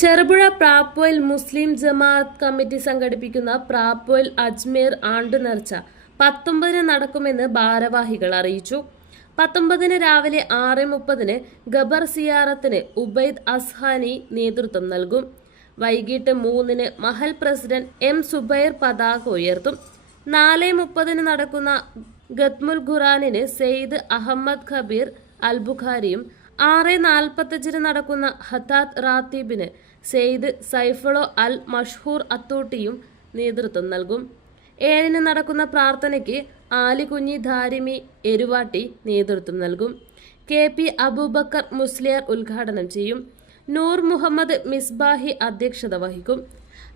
ചെറുപുഴ പ്രാപ്പോയിൽ മുസ്ലിം ജമാഅത്ത് committee സംഘടിപ്പിക്കുന്ന പ്രാപ്പോയിൽ അജ്മീർ ആണ്ടു നേർച്ച പത്തൊമ്പതിന് നടക്കുമെന്ന് ഭാരവാഹികൾ അറിയിച്ചു. പത്തൊമ്പതിന് രാവിലെ ആറ് മുപ്പതിന് ഗബർ സിയാറത്തിന് ഉബൈദ് അസ്ഹാനി നേതൃത്വം നൽകും. വൈകിട്ട് മൂന്നിന് മഹൽ പ്രസിഡന്റ് എം സുബൈർ പതാക ഉയർത്തും. നാല് മുപ്പതിന് നടക്കുന്ന ഗത്മുൽ ഖുറാനിന് സെയ്ദ് അഹമ്മദ് ഖബീർ അൽ ബുഖാരിയും ആറ് നാൽപ്പത്തഞ്ചിന് നടക്കുന്ന ഹത്താത്ത് റാത്തീബിന് സെയ്ദ് സൈഫളോ അൽ മഷ്ഹൂർ അത്തോട്ടിയും നേതൃത്വം നൽകും. ഏഴിന് നടക്കുന്ന പ്രാർത്ഥനയ്ക്ക് ആലികുഞ്ഞി ധാരിമി എരുവാട്ടി നേതൃത്വം നൽകും. കെ പി അബൂബക്കർ മുസ്ലിയർ ഉദ്ഘാടനം ചെയ്യും. നൂർ മുഹമ്മദ് മിസ്ബാഹി അധ്യക്ഷത വഹിക്കും.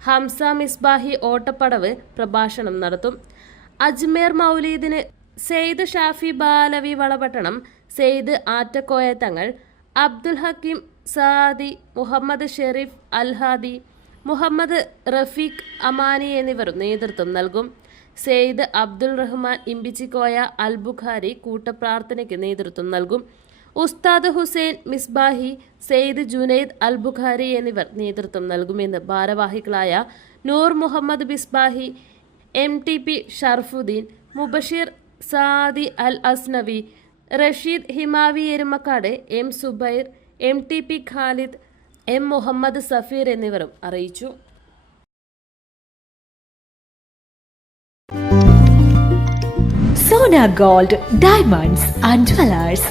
ഹംസ മിസ്ബാഹി ഓട്ടപ്പടവ് പ്രഭാഷണം നടത്തും. അജ്മേർ മൗലീദിന് സെയ്ദ് ഷാഫി ബാലവി വളപട്ടണം സെയ്ദ് ആറ്റക്കോയ തങ്ങൾ അബ്ദുൽ ഹക്കീം സാദി മുഹമ്മദ് ഷെരീഫ് അൽഹാദി മുഹമ്മദ് റഫീഖ് അമാനി എന്നിവർ നേതൃത്വം നൽകും. സെയ്ദ് അബ്ദുൾ റഹ്മാൻ ഇമ്പിച്ചിക്കോയ അൽ ബുഖാരി കൂട്ടപ്രാർത്ഥനയ്ക്ക് നേതൃത്വം നൽകും. ഉസ്താദ് ഹുസൈൻ മിസ്ബാഹി സെയ്ദ് ജുനൈദ് അൽ ബുഖാരി എന്നിവർ നേതൃത്വം നൽകുമെന്ന് ഭാരവാഹികളായ Noor Muhammad Bisbahi M T P Sharafuddin Mubasheer Saadi Al Asnavi Rasheed Himavi Erumakkad M Zubair M T P Khalid M Muhammad Safeer എന്നിവരും അറിയിച്ചു. Sona gold diamonds and jewellers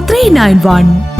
three nine one